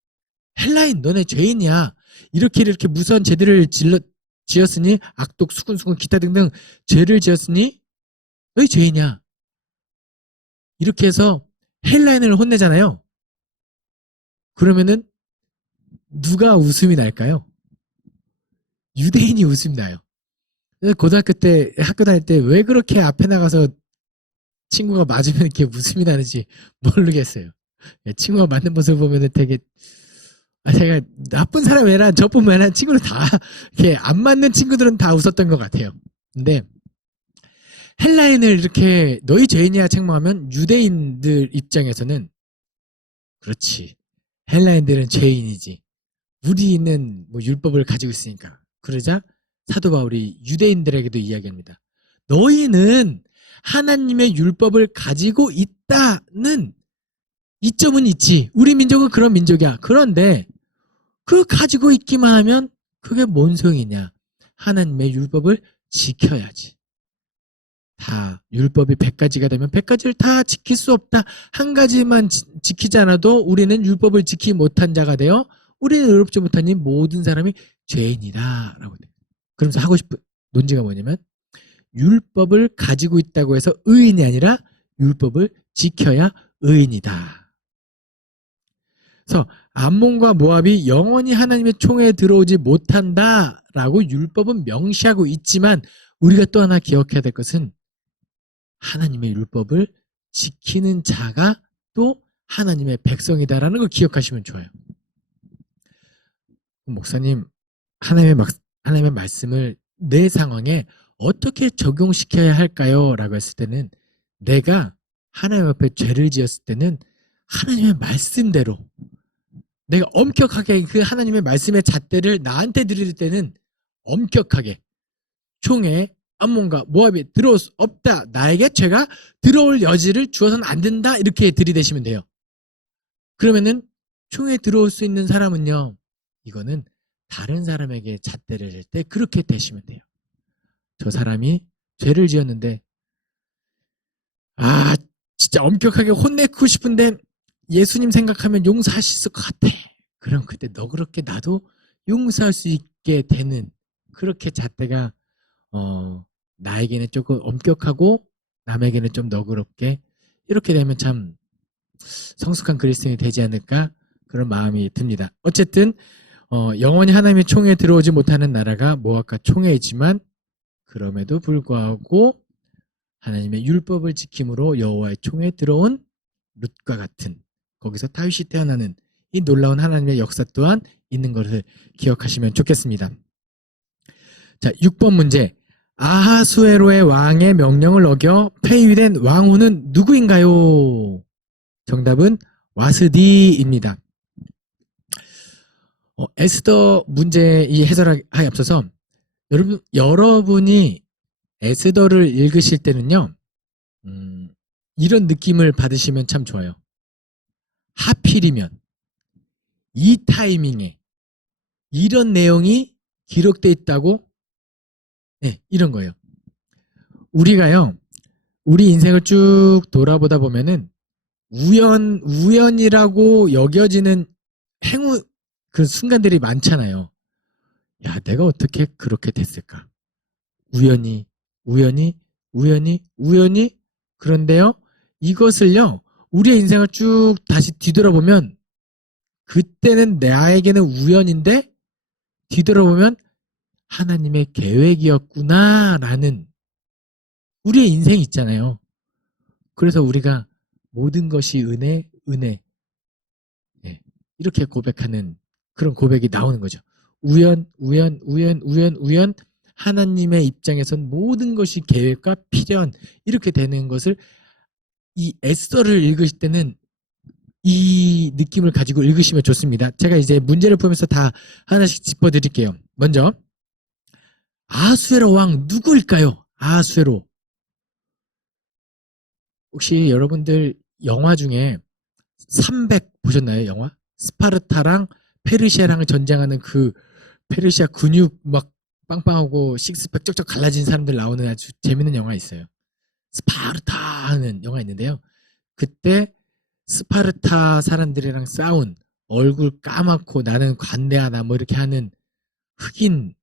헬라인 너네 죄인이야. 이렇게 무서운 죄들을 지었으니 악독, 수군수군 기타 등등 죄를 지었으니 너희 죄인이야. 이렇게 해서 헬라인을 혼내잖아요. 그러면은 누가 웃음이 날까요? 유대인이 웃음이 나요. 고등학교 때 학교 다닐 때 왜 그렇게 앞에 나가서 친구가 맞으면 이렇게 웃음이 나는지 모르겠어요. 친구가 맞는 모습을 보면은 되게 제가 나쁜 사람 외라 저뿐만 아니라 친구들 다 이렇게 안 맞는 친구들은 다 웃었던 것 같아요. 근데 헬라인을 이렇게 너희 죄인이야 책망하면 유대인들 입장에서는 그렇지. 헬라인들은 죄인이지. 우리는 뭐 율법을 가지고 있으니까. 그러자 사도 바울이 유대인들에게도 이야기합니다. 너희는 하나님의 율법을 가지고 있다는 이점은 있지. 우리 민족은 그런 민족이야. 그런데 그 가지고 있기만 하면 그게 뭔 소용이냐. 하나님의 율법을 지켜야지. 다 율법이 100가지가 되면 100가지를 다 지킬 수 없다. 한 가지만 지키지 않아도 우리는 율법을 지키지 못한 자가 되어 우리는 의롭지 못하니 모든 사람이 죄인이다 라고 돼요. 그러면서 하고 싶은 논지가 뭐냐면 율법을 가지고 있다고 해서 의인이 아니라 율법을 지켜야 의인이다. 그래서 암몬과 모압이 영원히 하나님의 총에 들어오지 못한다라고 율법은 명시하고 있지만 우리가 또 하나 기억해야 될 것은 하나님의 율법을 지키는 자가 또 하나님의 백성이다라는 걸 기억하시면 좋아요. 목사님, 하나님의 말씀을 내 상황에 어떻게 적용시켜야 할까요? 라고 했을 때는 내가 하나님 앞에 죄를 지었을 때는 하나님의 말씀대로 내가 엄격하게 그 하나님의 말씀의 잣대를 나한테 드릴 때는 엄격하게 총에 암몬과 모압이 들어올 수 없다. 나에게 죄가 들어올 여지를 주어서는 안 된다. 이렇게 들이대시면 돼요. 그러면은 총에 들어올 수 있는 사람은요. 이거는 다른 사람에게 잣대를 댈 때 그렇게 대시면 돼요. 저 사람이 죄를 지었는데 진짜 엄격하게 혼내고 싶은데 예수님 생각하면 용서하실 것 같아. 그럼 그때 너그럽게 나도 용서할 수 있게 되는 그렇게 잣대가 나에게는 조금 엄격하고 남에게는 좀 너그럽게 이렇게 되면 참 성숙한 그리스도인이 되지 않을까 그런 마음이 듭니다. 어쨌든 영원히 하나님의 총에 들어오지 못하는 나라가 모압과 총회이지만 그럼에도 불구하고 하나님의 율법을 지킴으로 여호와의 총에 들어온 룻과 같은 거기서 다윗이 태어나는 이 놀라운 하나님의 역사 또한 있는 것을 기억하시면 좋겠습니다. 자, 6번 문제. 아하수에로의 왕의 명령을 어겨 폐위된 왕후는 누구인가요? 정답은 와스디입니다. 에스더 문제 이 해설하기에 앞서서 여러분이 에스더를 읽으실 때는요, 이런 느낌을 받으시면 참 좋아요. 하필이면 이 타이밍에 이런 내용이 기록되어 있다고 네, 이런 거예요. 우리가요, 우리 인생을 쭉 돌아보다 보면은 우연이라고 여겨지는 행운 그 순간들이 많잖아요. 야, 내가 어떻게 그렇게 됐을까? 우연히. 그런데요, 이것을요, 우리의 인생을 쭉 다시 뒤돌아보면 그때는 나에게는 우연인데 뒤돌아보면 하나님의 계획이었구나라는 우리의 인생이 있잖아요. 그래서 우리가 모든 것이 은혜 네, 이렇게 고백하는 그런 고백이 나오는 거죠. 우연 하나님의 입장에선 모든 것이 계획과 필연 이렇게 되는 것을 이 에스더를 읽으실 때는 이 느낌을 가지고 읽으시면 좋습니다. 제가 이제 문제를 풀면서 다 하나씩 짚어드릴게요. 먼저 아하수에로 왕 누구일까요? 아하수에로. 혹시 여러분들 영화 중에 300 보셨나요? 영화? 스파르타랑 페르시아랑 전쟁하는 그 페르시아 근육 막 빵빵하고 식스팩 쩍쩍 갈라진 사람들 나오는 아주 재밌는 영화 있어요. 스파르타 하는 영화 있는데요. 그때 스파르타 사람들이랑 싸운 얼굴 까맣고 나는 관대하다 뭐 이렇게 하는 흑인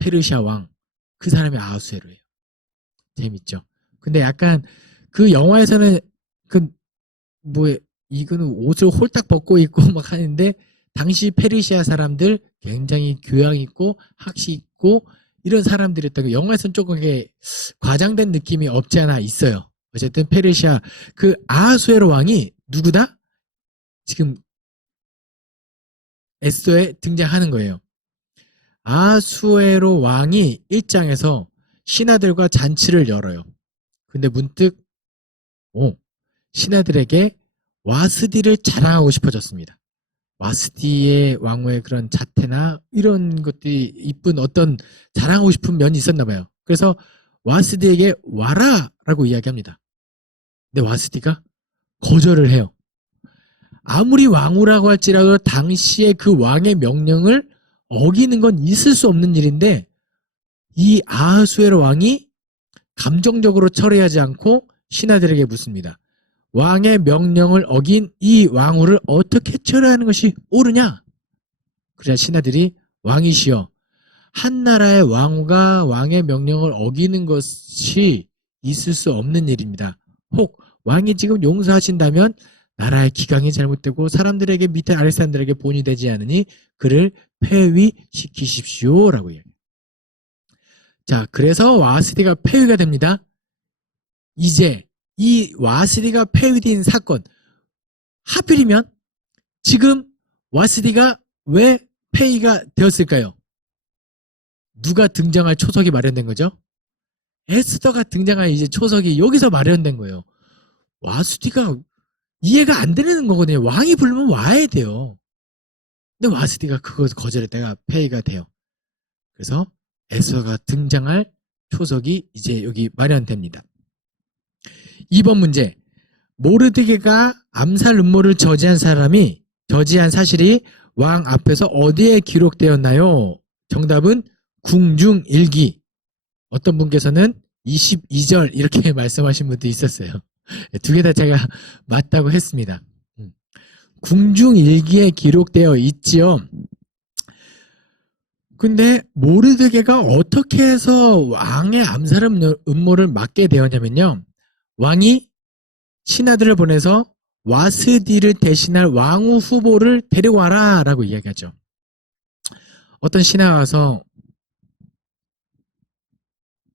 페르시아 왕 그 사람이 아하수에로예요. 재밌죠. 근데 약간 그 영화에서는 그 뭐 이거는 옷을 홀딱 벗고 있고 막 하는데 당시 페르시아 사람들 굉장히 교양 있고 학식 있고 이런 사람들이었다고 영화에서는 조금 과장된 느낌이 없지 않아 있어요. 어쨌든 페르시아 그 아하수에로 왕이 누구다? 지금 에스더에 등장하는 거예요. 아하수에로 왕이 1장에서 신하들과 잔치를 열어요. 근데 문득 신하들에게 와스디를 자랑하고 싶어졌습니다. 와스디의 왕후의 그런 자태나 이런 것들이 이쁜 어떤 자랑하고 싶은 면이 있었나 봐요. 그래서 와스디에게 와라라고 이야기합니다. 근데 와스디가 거절을 해요. 아무리 왕후라고 할지라도 당시에 그 왕의 명령을 어기는 건 있을 수 없는 일인데 이 아하수에로 왕이 감정적으로 처리하지 않고 신하들에게 묻습니다. 왕의 명령을 어긴 이 왕후를 어떻게 처리하는 것이 옳으냐? 그래야 신하들이 왕이시여 한 나라의 왕후가 왕의 명령을 어기는 것이 있을 수 없는 일입니다. 혹 왕이 지금 용서하신다면 나라의 기강이 잘못되고 사람들에게 밑에 아랫 사람들에게 본이 되지 않으니 그를 폐위시키십시오라고 해요. 자, 그래서 와스디가 폐위가 됩니다. 이제 이 와스디가 폐위된 사건 하필이면 지금 와스디가 왜 폐위가 되었을까요? 누가 등장할 초석이 마련된 거죠? 에스더가 등장할 이제 초석이 여기서 마련된 거예요. 와스디가 이해가 안 되는 거거든요. 왕이 부르면 와야 돼요. 근데 와스디가 그거 거절했다가 폐위가 돼요. 그래서 에스더가 등장할 초석이 이제 여기 마련됩니다. 2번 문제. 모르드게가 암살 음모를 저지한 사실이 왕 앞에서 어디에 기록되었나요? 정답은 궁중일기. 어떤 분께서는 22절 이렇게 말씀하신 분도 있었어요. 두 개 다 제가 맞다고 했습니다. 궁중일기에 기록되어 있지요. 근데 모르드게가 어떻게 해서 왕의 암살 음모를 막게 되었냐면요. 왕이 신하들을 보내서 와스디를 대신할 왕후 후보를 데려와라 라고 이야기하죠. 어떤 신하가 와서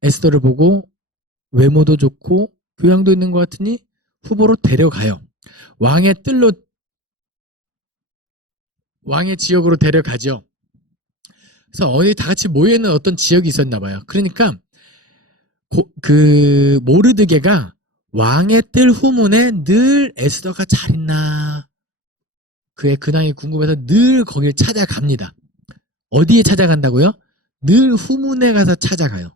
에스더를 보고 외모도 좋고 교양도 있는 것 같으니 후보로 데려가요. 왕의 지역으로 데려가죠. 그래서 어디 다 같이 모여있는 어떤 지역이 있었나 봐요. 그러니까 그 모르드게가 왕의 뜰 후문에 늘 에스더가 잘 있나 그의 근황이 궁금해서 늘 거길 찾아갑니다. 어디에 찾아간다고요? 늘 후문에 가서 찾아가요.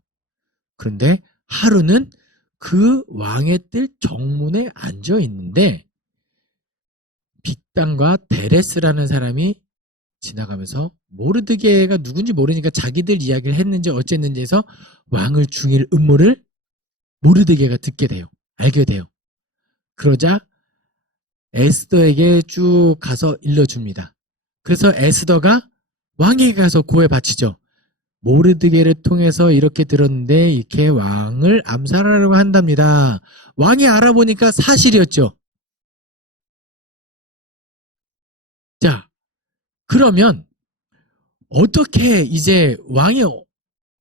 그런데 하루는 그 왕의 뜰 정문에 앉아 있는데 빅단과 데레스라는 사람이 지나가면서 모르드게가 누군지 모르니까 자기들 이야기를 했는지 어쨌는지 해서 왕을 죽일 음모를 모르드게가 듣게 돼요. 알게 돼요. 그러자 에스더에게 쭉 가서 일러줍니다. 그래서 에스더가 왕에게 가서 고해 바치죠. 모르드게를 통해서 이렇게 들었는데 이렇게 왕을 암살하려고 한답니다. 왕이 알아보니까 사실이었죠. 자, 그러면 어떻게 이제 왕이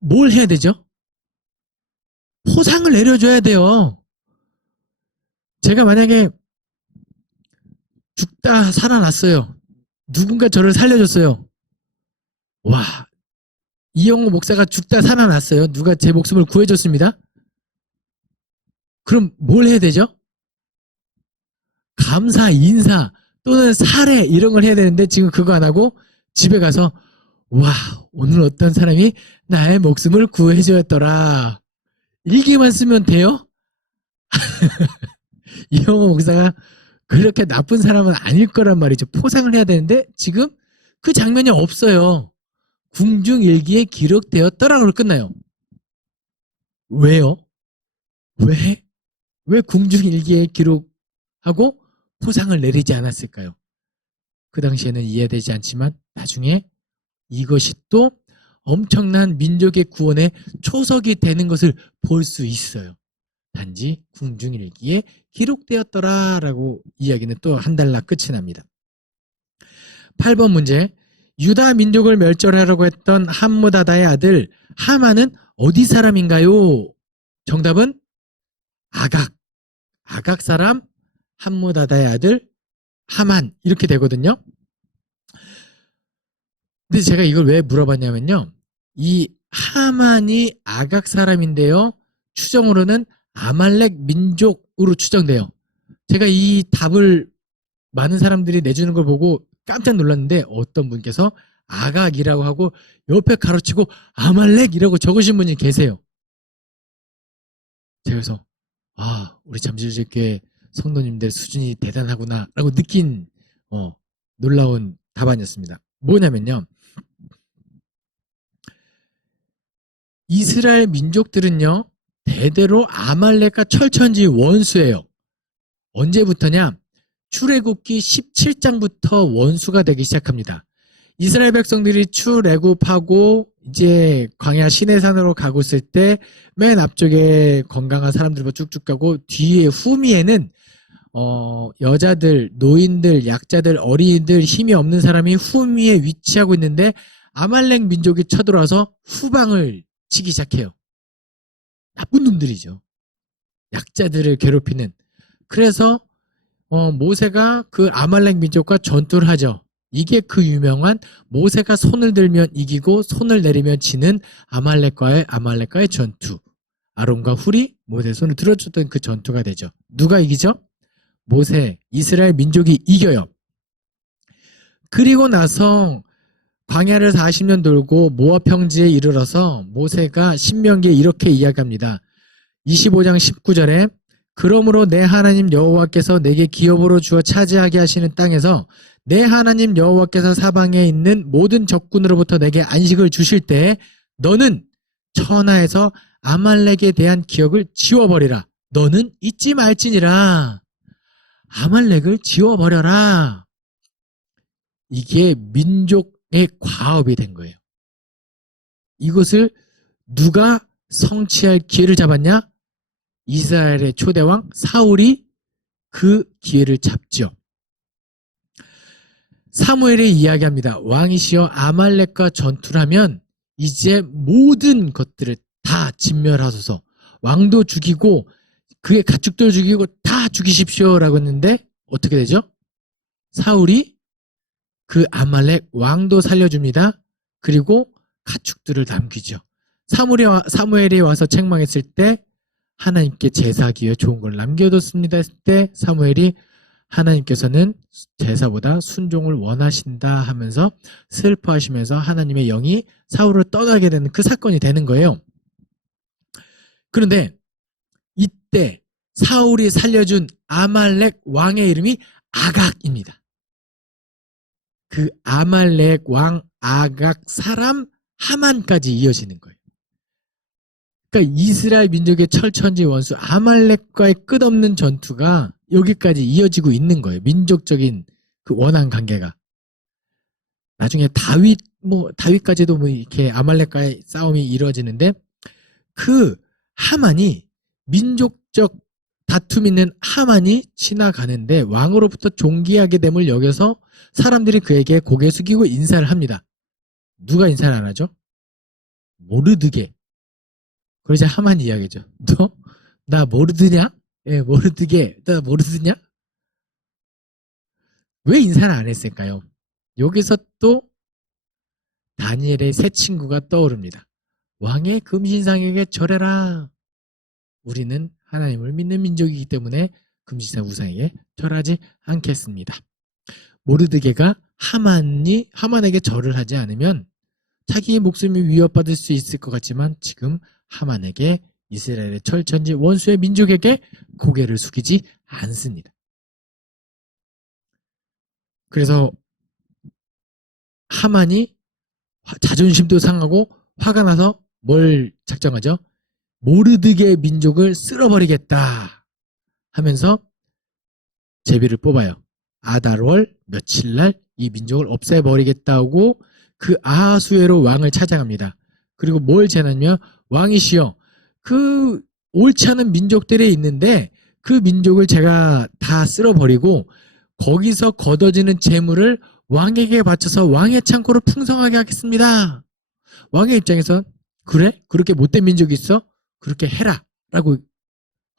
뭘 해야 되죠? 포상을 내려줘야 돼요. 제가 만약에 죽다 살아났어요. 누군가 저를 살려줬어요. 와, 이영호 목사가 죽다 살아났어요. 누가 제 목숨을 구해줬습니다. 그럼 뭘 해야 되죠? 감사, 인사 또는 사례 이런 걸 해야 되는데 지금 그거 안 하고 집에 가서 와, 오늘 어떤 사람이 나의 목숨을 구해주었더라. 일기만 쓰면 돼요? 이영호 목사가 그렇게 나쁜 사람은 아닐 거란 말이죠. 포상을 해야 되는데 지금 그 장면이 없어요. 궁중일기에 기록되었더라로 끝나요. 왜요? 왜? 왜 궁중일기에 기록하고 포상을 내리지 않았을까요? 그 당시에는 이해되지 않지만 나중에 이것이 또 엄청난 민족의 구원의 초석이 되는 것을 볼 수 있어요. 단지 궁중일기에 기록되었더라라고 이야기는 또 한 달락 끝이 납니다. 8번 문제. 유다 민족을 멸절하려고 했던 함무다다의 아들 하만은 어디 사람인가요? 정답은 아각. 아각 사람 함무다다의 아들 하만 이렇게 되거든요. 근데 제가 이걸 왜 물어봤냐면요. 이 하만이 아각 사람인데요. 추정으로는 아말렉 민족으로 추정돼요. 제가 이 답을 많은 사람들이 내주는 걸 보고 깜짝 놀랐는데 어떤 분께서 아각이라고 하고 옆에 가로치고 아말렉이라고 적으신 분이 계세요. 제가 그래서 우리 잠실교회 성도님들 수준이 대단하구나 라고 느낀 놀라운 답안이었습니다. 뭐냐면요. 이스라엘 민족들은요. 대대로 아말렉과 철천지 원수예요. 언제부터냐? 출애굽기 17장부터 원수가 되기 시작합니다. 이스라엘 백성들이 출애굽하고 이제 광야 시내산으로 가고 있을 때 맨 앞쪽에 건강한 사람들과 쭉쭉 가고 뒤에 후미에는 여자들, 노인들, 약자들, 어린이들, 힘이 없는 사람이 후미에 위치하고 있는데 아말렉 민족이 쳐들어와서 후방을 치기 시작해요. 나쁜 놈들이죠. 약자들을 괴롭히는. 그래서 모세가 그 아말렉 민족과 전투를 하죠. 이게 그 유명한 모세가 손을 들면 이기고 손을 내리면 지는 아말렉과의 전투. 아론과 훌이 모세의 손을 들어줬던 그 전투가 되죠. 누가 이기죠? 모세, 이스라엘 민족이 이겨요. 그리고 나서 광야를 40년 돌고 모압 평지에 이르러서 모세가 신명기에 이렇게 이야기합니다. 25장 19절에 그러므로 내 하나님 여호와께서 내게 기업으로 주어 차지하게 하시는 땅에서 내 하나님 여호와께서 사방에 있는 모든 적군으로부터 내게 안식을 주실 때 너는 천하에서 아말렉에 대한 기억을 지워버리라. 너는 잊지 말지니라. 아말렉을 지워버려라. 이게 민족의 과업이 된 거예요. 이것을 누가 성취할 기회를 잡았냐? 이스라엘의 초대왕 사울이 그 기회를 잡죠. 사무엘이 이야기합니다. 왕이시여 아말렉과 전투를 하면 이제 모든 것들을 다 진멸하소서. 왕도 죽이고 그의 가축들 죽이고 다 죽이십시오 라고 했는데 어떻게 되죠? 사울이 그 아말렉 왕도 살려줍니다. 그리고 가축들을 남기죠. 사무엘이 와서 책망했을 때 하나님께 제사하기 위해 좋은 걸 남겨뒀습니다 했을 때 사무엘이 하나님께서는 제사보다 순종을 원하신다 하면서 슬퍼하시면서 하나님의 영이 사울을 떠나게 되는 그 사건이 되는 거예요. 그런데 이때 사울이 살려준 아말렉 왕의 이름이 아각입니다. 그 아말렉 왕 아각 사람 하만까지 이어지는 거예요. 그러니까 이스라엘 민족의 철천지 원수 아말렉과의 끝없는 전투가 여기까지 이어지고 있는 거예요. 민족적인 그 원한 관계가. 나중에 다윗까지도 이렇게 아말렉과의 싸움이 이루어지는데 그 하만이 민족적 다툼 있는 하만이 지나가는데 왕으로부터 존귀하게 됨을 여겨서 사람들이 그에게 고개 숙이고 인사를 합니다. 누가 인사를 안 하죠? 모르드게. 그러자 하만이 이야기죠. 너? 나 모르드냐? 예, 모르드게. 나 모르드냐? 왜 인사를 안 했을까요? 여기서 또 다니엘의 새 친구가 떠오릅니다. 왕의 금신상에게 절해라. 우리는 하나님을 믿는 민족이기 때문에 금신상 우상에게 절하지 않겠습니다. 모르드게가 하만에게 절을 하지 않으면 자기의 목숨이 위협받을 수 있을 것 같지만 지금 하만에게 이스라엘의 철천지 원수의 민족에게 고개를 숙이지 않습니다. 그래서 하만이 자존심도 상하고 화가 나서 뭘 작정하죠? 모르드게 민족을 쓸어버리겠다 하면서 제비를 뽑아요. 아달월 며칠날 이 민족을 없애버리겠다고 그 아하수에로 왕을 찾아갑니다. 그리고 뭘 제냐면 왕이시여 그 옳지 않은 민족들이 있는데 그 민족을 제가 다 쓸어버리고 거기서 걷어지는 재물을 왕에게 바쳐서 왕의 창고를 풍성하게 하겠습니다. 왕의 입장에서 그래? 그렇게 못된 민족이 있어? 그렇게 해라 라고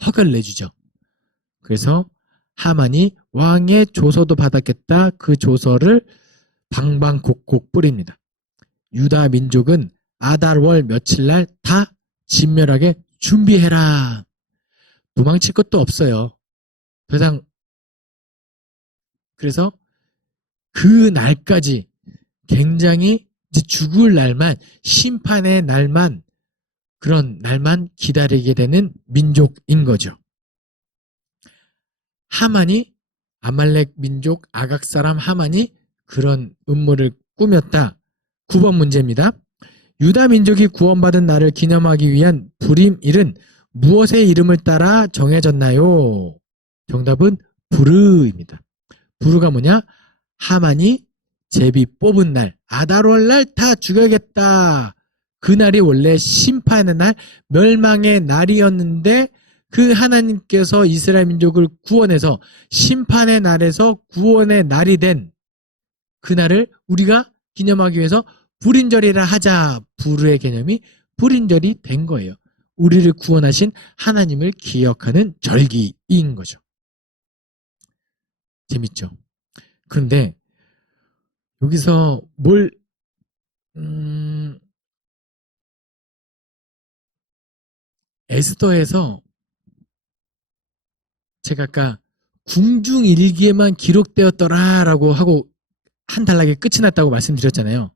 허가를 내주죠. 그래서 하만이 왕의 조서도 받았겠다. 그 조서를 방방곡곡 뿌립니다. 유다 민족은 아달월 며칠날 다 진멸하게 준비해라. 도망칠 것도 없어요. 더 이상. 그래서 그 날까지 굉장히 이제 죽을 날만, 심판의 날만, 그런 날만 기다리게 되는 민족인 거죠. 하만이, 아말렉 민족 아각 사람 하만이 그런 음모를 꾸몄다. 9번 문제입니다. 유다 민족이 구원받은 날을 기념하기 위한 불임일은 무엇의 이름을 따라 정해졌나요? 정답은 부르입니다. 부르가 뭐냐? 하만이 제비 뽑은 날, 아달월 날 다 죽여야겠다. 그날이 원래 심판의 날, 멸망의 날이었는데 그 하나님께서 이스라엘 민족을 구원해서 심판의 날에서 구원의 날이 된 그날을 우리가 기념하기 위해서 불인절이라 하자. 부르의 개념이 불인절이 된 거예요. 우리를 구원하신 하나님을 기억하는 절기인 거죠. 재밌죠? 그런데 여기서 뭘 에스더에서 제가 아까 궁중일기에만 기록되었더라라고 하고 한 단락에 끝이 났다고 말씀드렸잖아요.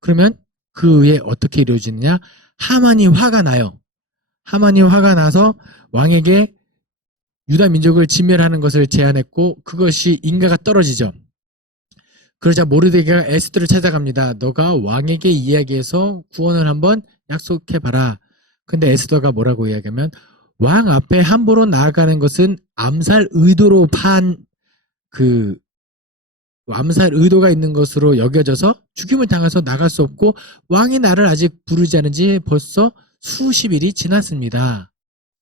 그러면 그 위에 어떻게 이루어지느냐? 하만이 화가 나요. 하만이 화가 나서 왕에게 유다 민족을 진멸하는 것을 제안했고 그것이 인가가 떨어지죠. 그러자 모르드게가 에스더를 찾아갑니다. 너가 왕에게 이야기해서 구원을 한번 약속해봐라. 근데 에스더가 뭐라고 이야기하면 왕 앞에 함부로 나아가는 것은 암살 의도로 암살 의도가 있는 것으로 여겨져서 죽임을 당해서 나갈 수 없고 왕이 나를 아직 부르지 않은 지 벌써 수십일이 지났습니다.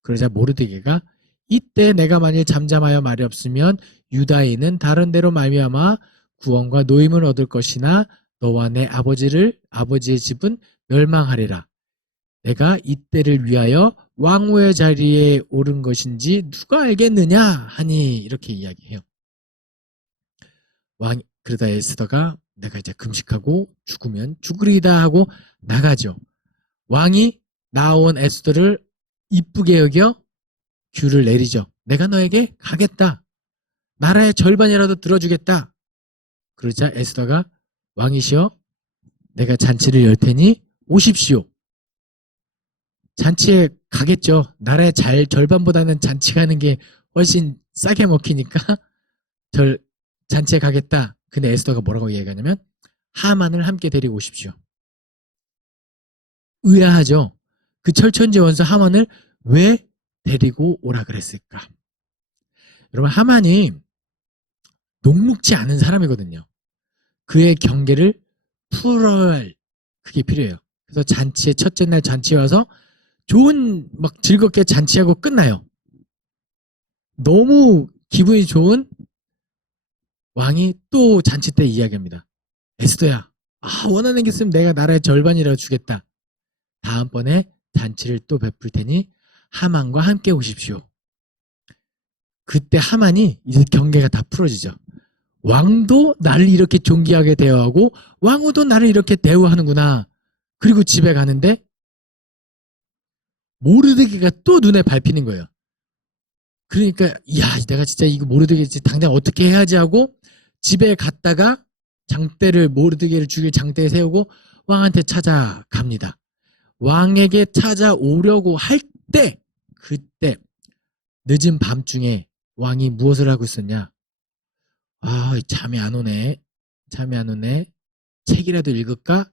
그러자 모르드게가 이때 내가 만일 잠잠하여 말이 없으면 유다인은 다른 데로 말미암아 구원과 노임을 얻을 것이나 너와 내 아버지의 집은 멸망하리라. 내가 이때를 위하여 왕후의 자리에 오른 것인지 누가 알겠느냐 하니 이렇게 이야기해요. 그러다 에스더가 내가 이제 금식하고 죽으면 죽으리다 하고 나가죠. 왕이 나온 에스더를 이쁘게 여겨 규를 내리죠. 내가 너에게 가겠다. 나라의 절반이라도 들어주겠다. 그러자 에스더가 왕이시여 내가 잔치를 열 테니 오십시오. 잔치에 가겠죠. 나라의 절반보다는 잔치 가는 게 훨씬 싸게 먹히니까 잔치에 가겠다. 근데 에스더가 뭐라고 얘기하냐면 하만을 함께 데리고 오십시오. 의아하죠. 그 철천지 원수 하만을 왜 데리고 오라 그랬을까? 여러분 하만이 녹록지 않은 사람이거든요. 그의 경계를 풀어야 할 그게 필요해요. 그래서 잔치의 첫째 날 잔치에 와서 좋은 막 즐겁게 잔치하고 끝나요. 너무 기분이 좋은 왕이 또 잔치 때 이야기합니다. 에스더야, 원하는 게 있으면 내가 나라의 절반이라도 주겠다. 다음번에 잔치를 또 베풀 테니 하만과 함께 오십시오. 그때 하만이 이제 경계가 다 풀어지죠. 왕도 나를 이렇게 존귀하게 대우하고 왕후도 나를 이렇게 대우하는구나. 그리고 집에 가는데 모르드게가 또 눈에 밟히는 거예요. 그러니까 야 내가 진짜 이거 모르드게 당장 어떻게 해야지 하고 집에 갔다가 모르드게를 죽일 장대에 세우고 왕한테 찾아갑니다. 왕에게 찾아오려고 할 때 그때 늦은 밤중에 왕이 무엇을 하고 있었냐? 잠이 안 오네. 책이라도 읽을까?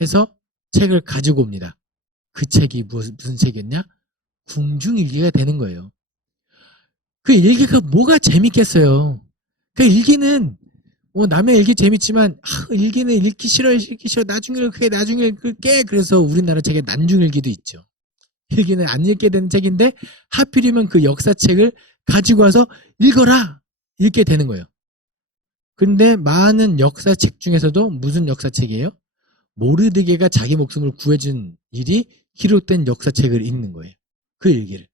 해서 책을 가지고 옵니다. 그 책이 무슨 책이었냐? 궁중일기가 되는 거예요. 그 일기가 뭐가 재밌겠어요. 그 일기는 남의 일기 재밌지만 일기는 읽기 싫어. 나중에 읽을게. 그래서 우리나라 책에 난중일기도 있죠. 일기는 안 읽게 되는 책인데 하필이면 그 역사책을 가지고 와서 읽어라. 읽게 되는 거예요. 근데 많은 역사책 중에서도 무슨 역사책이에요? 모르드게가 자기 목숨을 구해준 일이 기록된 역사책을 읽는 거예요. 그 얘기를.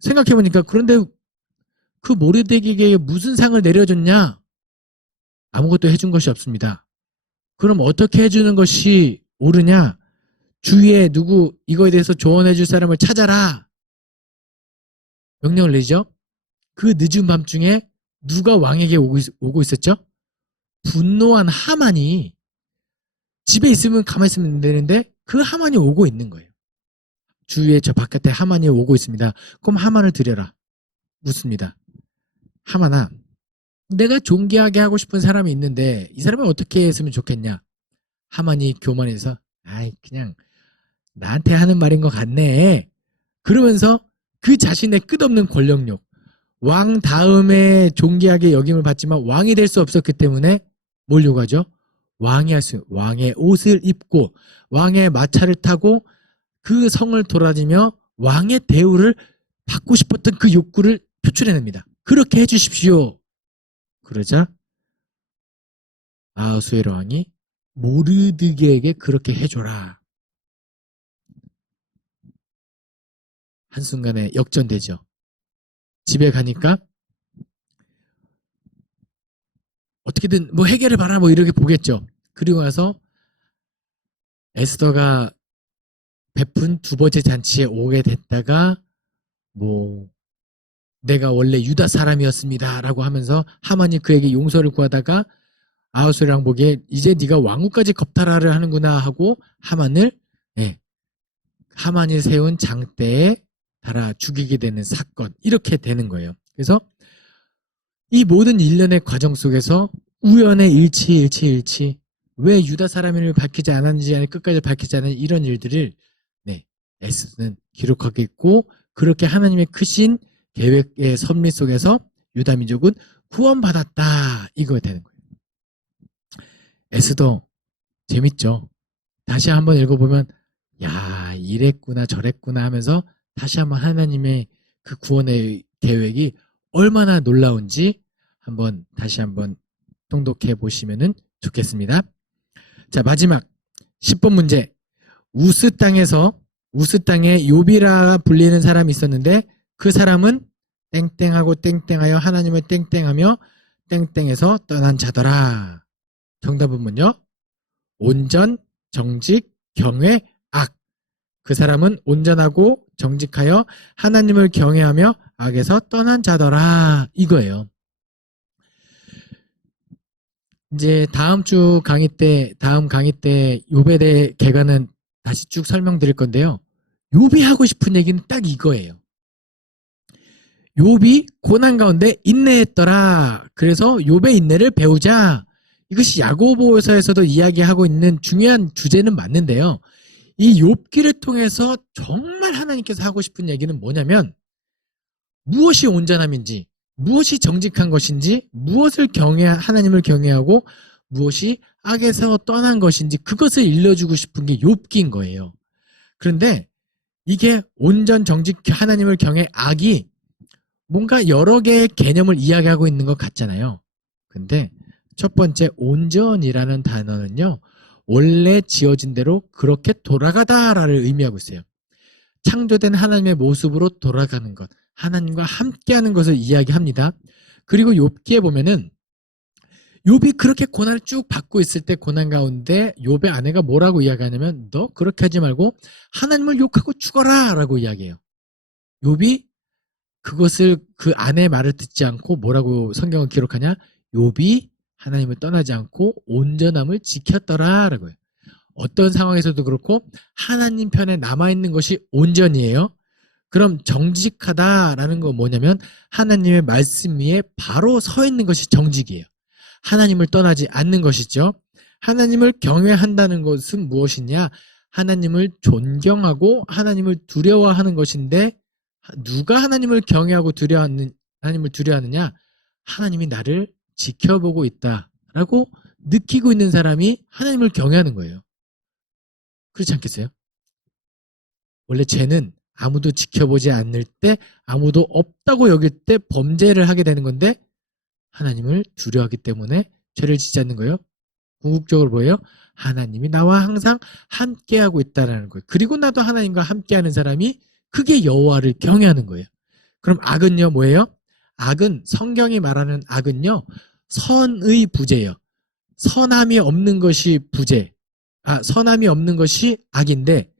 생각해보니까 그런데 그 모르드게에게 무슨 상을 내려줬냐? 아무것도 해준 것이 없습니다. 그럼 어떻게 해주는 것이 옳으냐? 주위에 누구 이거에 대해서 조언해줄 사람을 찾아라. 명령을 내리죠. 그 늦은 밤중에 누가 왕에게 오고 있었죠? 분노한 하만이 집에 있으면 가만히 있으면 되는데 그 하만이 오고 있는 거예요. 주위에 저 바깥에 하만이 오고 있습니다. 그럼 하만을 들여라. 묻습니다. 하만아, 내가 존귀하게 하고 싶은 사람이 있는데 이 사람을 어떻게 했으면 좋겠냐? 하만이 교만해서 아이 그냥 나한테 하는 말인 것 같네. 그러면서 그 자신의 끝없는 권력욕, 왕 다음에 존귀하게 여김을 받지만 왕이 될 수 없었기 때문에 뭘 요구하죠? 왕의 옷을 입고 왕의 마차를 타고 그 성을 돌아다니며 왕의 대우를 받고 싶었던 그 욕구를 표출해냅니다. 그렇게 해주십시오. 그러자 아하수에로 왕이 모르드게에게 그렇게 해줘라. 한순간에 역전되죠. 집에 가니까 어떻게든 뭐 해결을 봐라 뭐 이렇게 보겠죠. 그리고 나서 에스더가 베푼 두 번째 잔치에 오게 됐다가 뭐 내가 원래 유다 사람이었습니다 라고 하면서 하만이 그에게 용서를 구하다가 아하수에랑 보기에 이제 네가 왕후까지 겁탈하려 하는구나 하고 하만을 하만이 세운 장대에 달아 죽이게 되는 사건 이렇게 되는 거예요. 그래서 이 모든 일련의 과정 속에서 우연의 일치 왜 유다 사람임을 밝히지 않았는지 아니 끝까지 밝히지 않은 이런 일들을 에스더는 기록하겠고 그렇게 하나님의 크신 계획의 섭리 속에서 유다 민족은 구원받았다 이거 되는 거예요. 에스더 재밌죠. 다시 한번 읽어보면 야 이랬구나 저랬구나 하면서 다시 한번 하나님의 그 구원의 계획이 얼마나 놀라운지 다시 한번 통독해 보시면 좋겠습니다. 자 마지막 10번 문제. 우스 땅에 욥이라 불리는 사람이 있었는데 그 사람은 땡땡하고 땡땡하여 하나님을 땡땡하며 땡땡에서 떠난 자더라. 정답은 뭐죠? 온전, 정직, 경외, 악. 그 사람은 온전하고 정직하여 하나님을 경외하며 악에서 떠난 자더라. 이거예요. 이제 다음 강의 때 욥에 대해 개관은 다시 쭉 설명드릴 건데요. 욥이 하고 싶은 얘기는 딱 이거예요. 욥이 고난 가운데 인내했더라. 그래서 욥의 인내를 배우자. 이것이 야고보서에서도 이야기하고 있는 중요한 주제는 맞는데요. 이 욥기를 통해서 정말 하나님께서 하고 싶은 얘기는 뭐냐면 무엇이 온전함인지 무엇이 정직한 것인지 무엇을 하나님을 경외하고 무엇이 악에서 떠난 것인지 그것을 일러주고 싶은 게 욥기인 거예요. 그런데 이게 온전 정직 하나님을 경외 악이 뭔가 여러 개의 개념을 이야기하고 있는 것 같잖아요. 근데 첫 번째 온전이라는 단어는요. 원래 지어진 대로 그렇게 돌아가다라를 의미하고 있어요. 창조된 하나님의 모습으로 돌아가는 것, 하나님과 함께하는 것을 이야기합니다. 그리고 욥기에 보면은 욥이 그렇게 고난을 쭉 받고 있을 때 고난 가운데 욥의 아내가 뭐라고 이야기하냐면 너 그렇게 하지 말고 하나님을 욕하고 죽어라 라고 이야기해요. 욥이 그것을 그 아내의 말을 듣지 않고 뭐라고 성경은 기록하냐? 욥이 하나님을 떠나지 않고 온전함을 지켰더라 라고 해요. 어떤 상황에서도 그렇고 하나님 편에 남아있는 것이 온전이에요. 그럼 정직하다라는 건 뭐냐면 하나님의 말씀 위에 바로 서 있는 것이 정직이에요. 하나님을 떠나지 않는 것이죠. 하나님을 경외한다는 것은 무엇이냐? 하나님을 존경하고 하나님을 두려워하는 것인데 누가 하나님을 경외하고 하나님을 두려워하느냐? 하나님이 나를 지켜보고 있다라고 느끼고 있는 사람이 하나님을 경외하는 거예요. 그렇지 않겠어요? 원래 죄는 아무도 지켜보지 않을 때 아무도 없다고 여길 때 범죄를 하게 되는 건데 하나님을 두려워하기 때문에 죄를 짓지 않는 거예요. 궁극적으로 뭐예요? 하나님이 나와 항상 함께하고 있다는 거예요. 그리고 나도 하나님과 함께하는 사람이 그게 여호와를 경외하는 거예요. 그럼 악은요 뭐예요? 악은, 성경이 말하는 악은요 선의 부재예요. 선함이 없는 것이 부재, 선함이 없는 것이 악인데,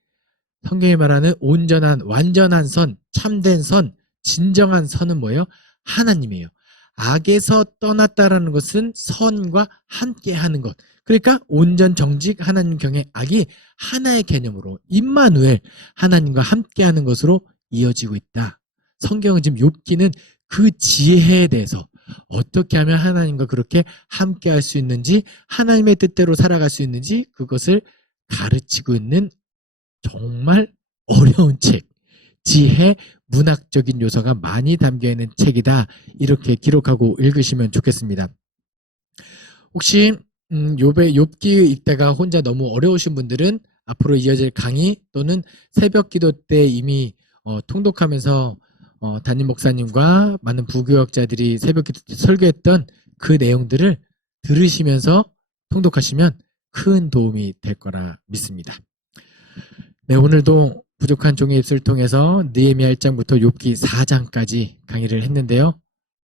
성경이 말하는 온전한 완전한 선, 참된 선, 진정한 선은 뭐예요? 하나님이에요. 악에서 떠났다라는 것은 선과 함께하는 것. 그러니까 온전 정직 하나님 경외, 악이 하나의 개념으로 임마누엘, 하나님과 함께하는 것으로 이어지고 있다. 성경은 지금 욥기는 그 지혜에 대해서 어떻게 하면 하나님과 그렇게 함께할 수 있는지, 하나님의 뜻대로 살아갈 수 있는지, 그것을 가르치고 있는 정말 어려운 책, 지혜, 문학적인 요소가 많이 담겨있는 책이다. 이렇게 기록하고 읽으시면 좋겠습니다. 혹시 욥기 읽다가 혼자 너무 어려우신 분들은 앞으로 이어질 강의 또는 새벽 기도 때 이미 통독하면서 담임 목사님과 많은 부교역자들이 새벽 기도 때 설교했던 그 내용들을 들으시면서 통독하시면 큰 도움이 될 거라 믿습니다. 네, 오늘도 부족한 종의 입술을 통해서 느헤미야 1장부터 욥기 4장까지 강의를 했는데요.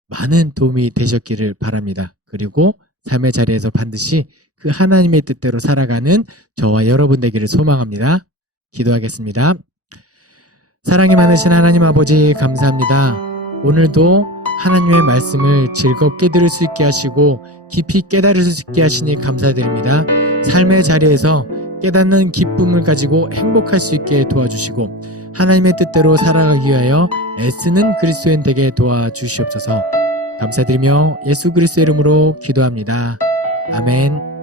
많은 도움이 되셨기를 바랍니다. 그리고 삶의 자리에서 반드시 그 하나님의 뜻대로 살아가는 저와 여러분 되기를 소망합니다. 기도하겠습니다. 사랑이 많으신 하나님 아버지 감사합니다. 오늘도 하나님의 말씀을 즐겁게 들을 수 있게 하시고 깊이 깨달을 수 있게 하시니 감사드립니다. 삶의 자리에서 깨닫는 기쁨을 가지고 행복할 수 있게 도와주시고 하나님의 뜻대로 살아가기 위하여 애쓰는 그리스도인 되게 도와주시옵소서. 감사드리며 예수 그리스도의 이름으로 기도합니다. 아멘.